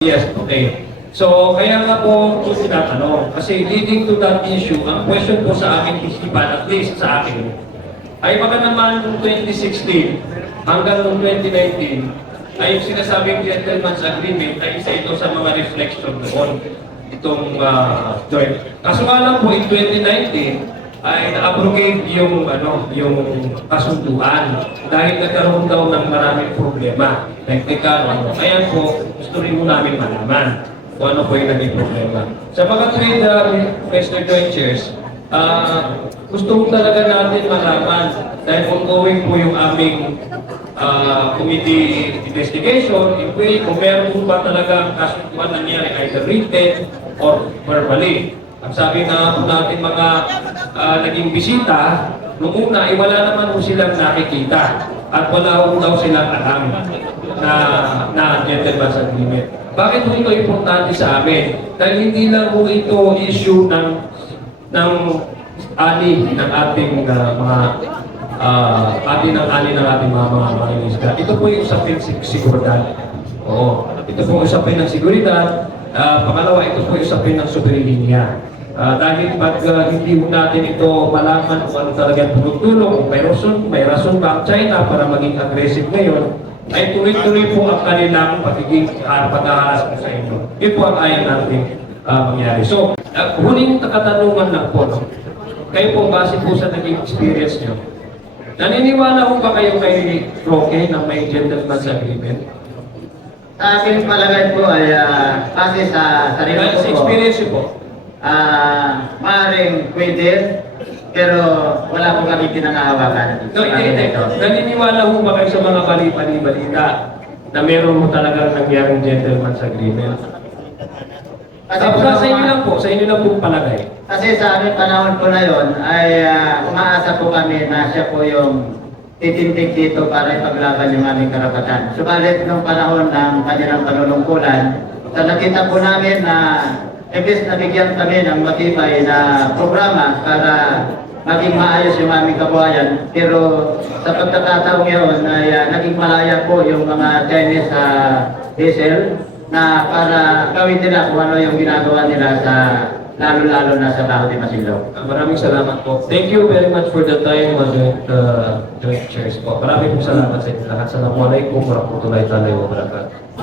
Yes, okay. So, kaya nga po ito tinatanong. Kasi leading to that issue, ang question po sa aking isipan, at least sa akin, ay baka naman noong 2016 hanggang noong 2019, ay yung sinasabing gentleman's agreement ay isa ito sa mga reflection noon itong joint. Kaso nga lang po, in 2019, ay na-abrogate yung kasunduan dahil nagkaroon daw ng maraming problema. Technical, Kaya po, gusto rin mo namin malaman kung ano po yung naging problema. Sa mga trade investor joint shares, gusto mo talaga natin malaman dahil ongoing po yung aming committee investigation, kung meron po ba talaga kasunduan nangyari either written or verbally. Ang sabi na natin mga naging bisita, noong una, wala naman po silang nakikita at wala po daw silang alam na gentleman's agreement. Bakit po ito importante sa amin? Dahil hindi lang po ito issue ng ali ng ating mga isda. Ito po yung usapin seguridad. Oo. Ito po yung usapin ng seguridad. Pangalawa, ito po yung usapin ng soberenya. Dahil pag hindi natin ito malaman kung ano talagang tulong-tulong, kung may rason ba ang China para maging aggressive ngayon, ay tuloy-tuloy po ang kanilang pagiging pag-aalas sa inyo. Yun po ang ayaw natin mangyari. So, huling katanungan lang po, no? Kayo po, base po sa naging experience nyo, naniniwala po ba kayo kay Roque na may gentleman's agreement? Sa aking palagay po ay kasi sa sarili ko Sa experience nyo po? maaaring pwede, pero wala po kami pinangahawakan. No, hindi. Naniniwala ho ba kayo sa mga bali-balita na meron mo talagang nangyaring gentleman's agreement? Kasi Sa inyo lang po, palagay. Kasi sa aming panahon po na yon ay umaasa po kami na siya po yung titindig dito para ipaglaban yung aming karapatan. Subalit nung panahon ng kanilang panunungkulan, nakita po namin na imbes na bigyan kami ng matibay na programa para maging maayos yung aming kabuhayan. Pero sa pagkakataong yun ay naging malaya po yung mga Chinese diesel na para gawin nila kung ano yung ginagawa nila sa lalo-lalo na sa Baho de Masinloc. Maraming salamat po. Thank you very much for the time, joint chairs po. Maraming po salamat sa inyo lahat. Assalamualaikum warahmatullahi wabarakatuh.